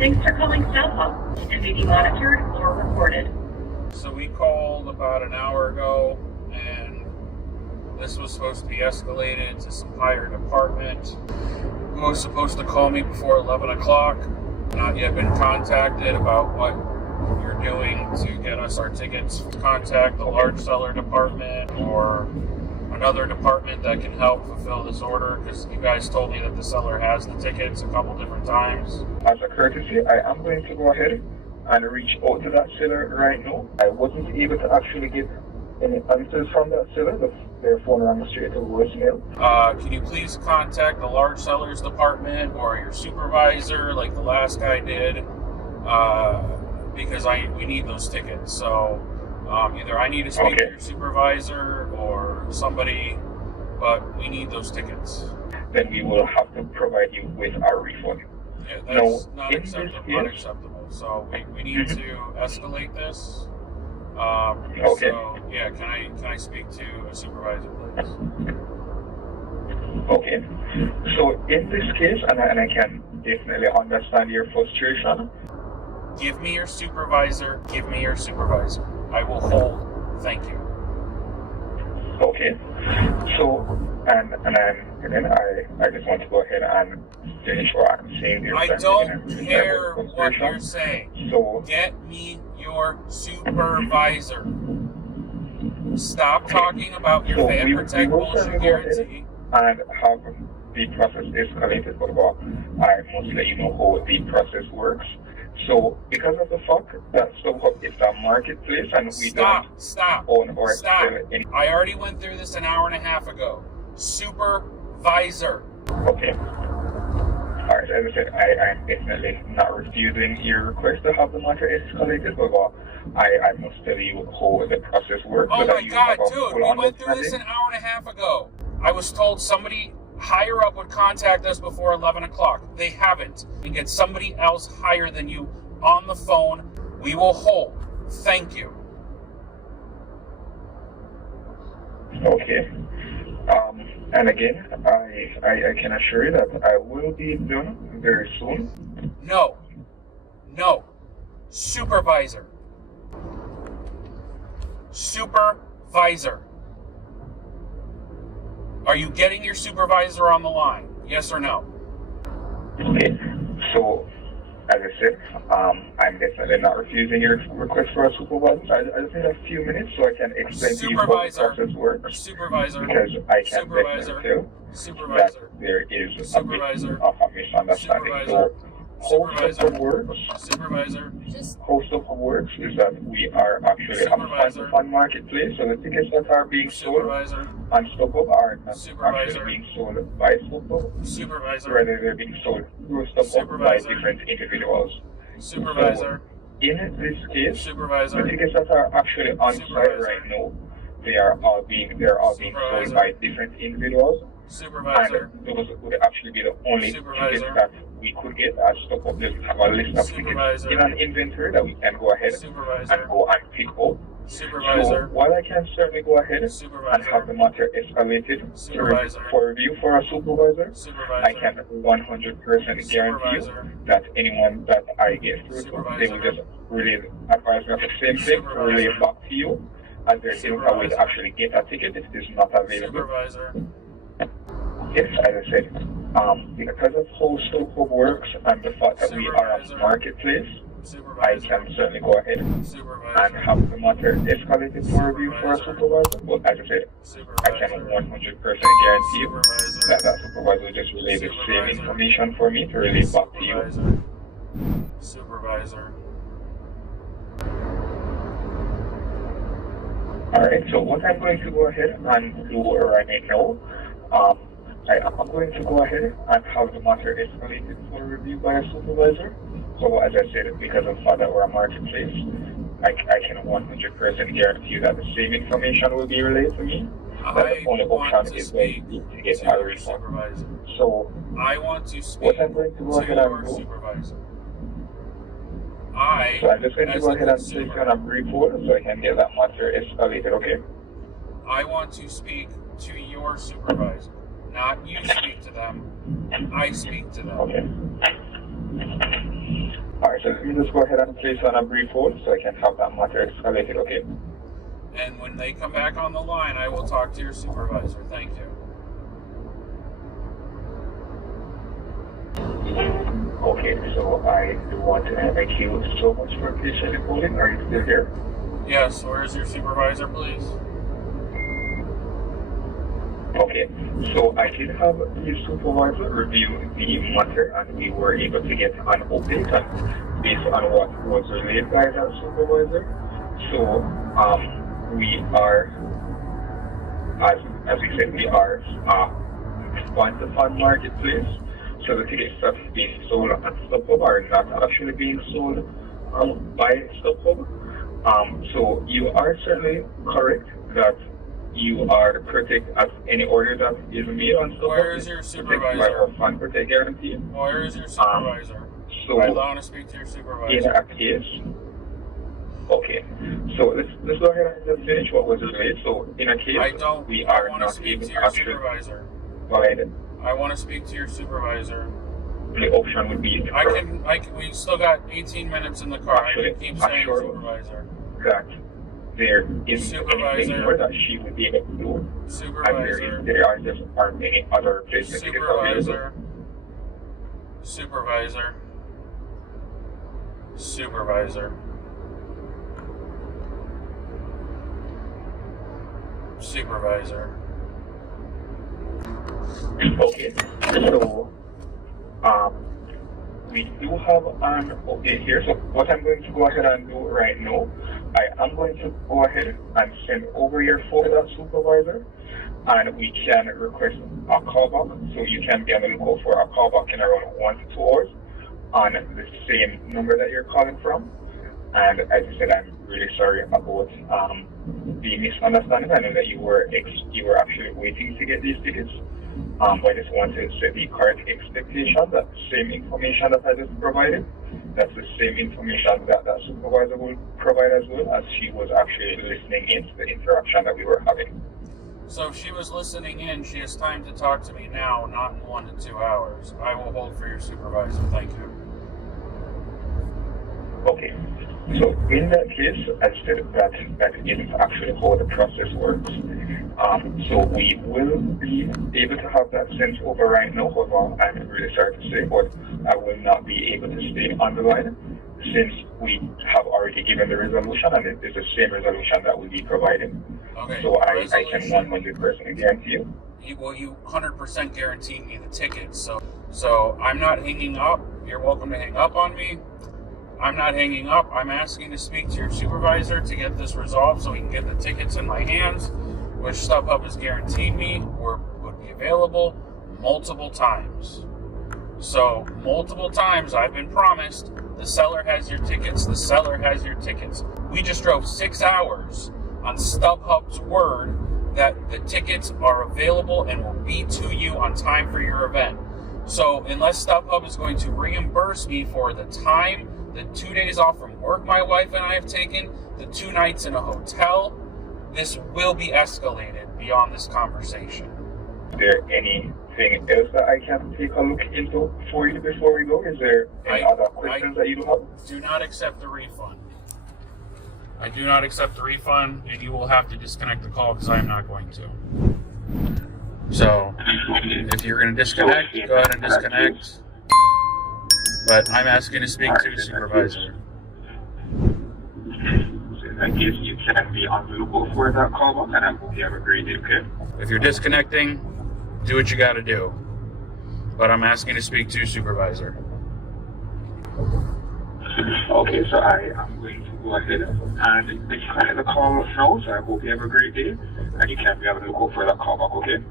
Thanks for calling StubHub and may be monitored or recorded. So we called about an hour ago, and this was supposed to be escalated to some higher department who was supposed to call me before 11 o'clock. Not yet been contacted about what you're doing to get us our tickets. Contact the large seller department or another department that can help fulfill this order, because you guys told me that the seller has the tickets a couple different times. As a courtesy, I am going to go ahead and reach out to that seller right now. I wasn't able to actually get any answers from that seller, but their phone rang straight to voicemail. Can you please contact the large sellers department or your supervisor like the last guy did? Because we need those tickets. So either I need to speak to your supervisor or somebody, but we need those tickets. Then we will have to provide you with our refund. Yeah, that's not unacceptable. So we need to escalate this. So yeah, can I speak to a supervisor, please? Okay. So in this case, and I can definitely understand your frustration. Give me your supervisor. Give me your supervisor. I will hold. Thank you. Okay. So, and then I just want to go ahead and finish what I'm saying here. I don't care what you're saying. So, get me your supervisor. Stop talking about your fan protect bullshit guarantee. And have the process escalated, but I must let you know how the process works. So, because of the fact that StubHub is a marketplace and we don't own or sell any... I already went through this an hour and a half ago. Supervisor. Okay. Alright, as I said, I am definitely not refusing your request to have the matter escalated, but I must tell you how the process works. Oh my God, dude, we went through this an hour and a half ago. I was told somebody higher up would contact us before 11 o'clock. They haven't. And get somebody else higher than you on the phone. We will hold. Thank you. Okay. And again, I can assure you that I will be done very soon. No. Supervisor. Supervisor. Are you getting your supervisor on the line? Yes or no? Okay. So, as I said, I'm definitely not refusing your request for a supervisor. I just need a few minutes so I can explain to you how the process works. Supervisor. Because I can definitely tell that there is a bit of a misunderstanding. So, how StubHub works is that we are actually a fan marketplace, so the tickets that are being sold on StubHub are not actually being sold by StubHub, rather they're being sold through StubHub by different individuals. So in this case, the tickets that are actually on site right now, they're all being sold by different individuals. And those would actually be the only tickets that we could get as StubHub. Doesn't have a list of tickets in an inventory that we can go ahead and go and pick up. So while I can certainly go ahead and have the matter escalated for review for a supervisor, I can 100% guarantee you that anyone that I get through to, they will just relay advise me of the same thing, relay it back to you, and there isn't a way to actually get a ticket if it is not available. Yes, as I said, because of how StubHub works and the fact that we are a marketplace, I can certainly go ahead and have the matter escalated for review for a supervisor. But as I said, I can 100% guarantee you that that supervisor will just relay the same information for me to relay back to you. Supervisor. Alright, so what I'm going to go ahead and do right now, I am going to go ahead and have the matter escalated for review by a supervisor. So as I said, because of the fact that we're a marketplace, I can 100% guarantee you that the same information will be relayed to me. But the only option is going to get a refund. So I want to speak what I'm going to go ahead and do. So I'm just going to go ahead and place you on a brief hold so I can get that matter escalated, okay? I want to speak to your supervisor. Not you speak to them. I speak to them. Okay. Alright, so let me just go ahead and place on a brief hold so I can have that matter escalated, okay? And when they come back on the line, I will talk to your supervisor. Thank you. Okay, so I do want to thank you so much for patiently holding. Are you still here? Yes, where is your supervisor, please? Okay, so I did have the supervisor review the matter and we were able to get an update based on what was relayed by that supervisor. So we are, as we said, we are fund-to-fund marketplace. So the tickets that are being sold on StubHub are not actually being sold by StubHub. So you are certainly correct that you are protect as any order that is made on StubHub. Where is your supervisor? By our fund protect guarantee. Where is your supervisor? So I want to speak to your supervisor. In a case, okay. So let's go ahead and just finish what was relayed. So in a case, we are not able to actually supervisor. provide. I want to speak to your supervisor. The option would be we still got 18 minutes in the car. I can keep saying supervisor. That there is Supervisor. anything more that she would be able to do. Supervisor. And there are many other replacement tickets available. Supervisor. Supervisor. Supervisor. Okay, so we do have an update here. So what I'm going to go ahead and do right now, I am going to go ahead and send over your phone to that supervisor, and we can request a callback. So you can be on the lookout for a callback in around 1 to 2 hours on the same number that you're calling from. And as I said, I'm really sorry about the misunderstanding. I know that you were actually waiting to get these tickets. I just wanted to set the correct expectation that the same information that I just provided, that's the same information that that supervisor will provide as well, as she was actually listening into the interaction that we were having. So if she was listening in, she has time to talk to me now, not in 1 to 2 hours. I will hold for your supervisor. Thank you. Okay. So in that case, I said that isn't actually how the process works. So we will be able to have that sent over right now. However, I'm really sorry to say, but I will not be able to stay on the line since we have already given the resolution, and it is the same resolution that will be provided. Okay. So I can 100% guarantee you. Well, you 100% guarantee me the tickets. So I'm not hanging up. You're welcome to hang up on me. I'm not hanging up. I'm asking to speak to your supervisor to get this resolved so we can get the tickets in my hands, which StubHub has guaranteed me would be available multiple times. So multiple times I've been promised the seller has your tickets. The seller has your tickets. We just drove 6 hours on StubHub's word that the tickets are available and will be to you on time for your event. So unless StubHub is going to reimburse me for the time, the 2 days off from work my wife and I have taken, the 2 nights in a hotel, this will be escalated beyond this conversation. Is there anything else that I can take a look into for you before we go? Is there any other questions that you do have? Do not accept the refund. I do not accept the refund, and you will have to disconnect the call because I am not going to. So, if you're going to disconnect, go ahead and disconnect. But I'm asking to speak to a supervisor. In that case, you can be on the lookout for that callback, and I hope you have a great day, okay? If you're disconnecting, do what you got to do. But I'm asking to speak to a supervisor. Okay, so I am going to go ahead and disconnect the call now, so I hope you have a great day, and you can be on the lookout for that callback, okay?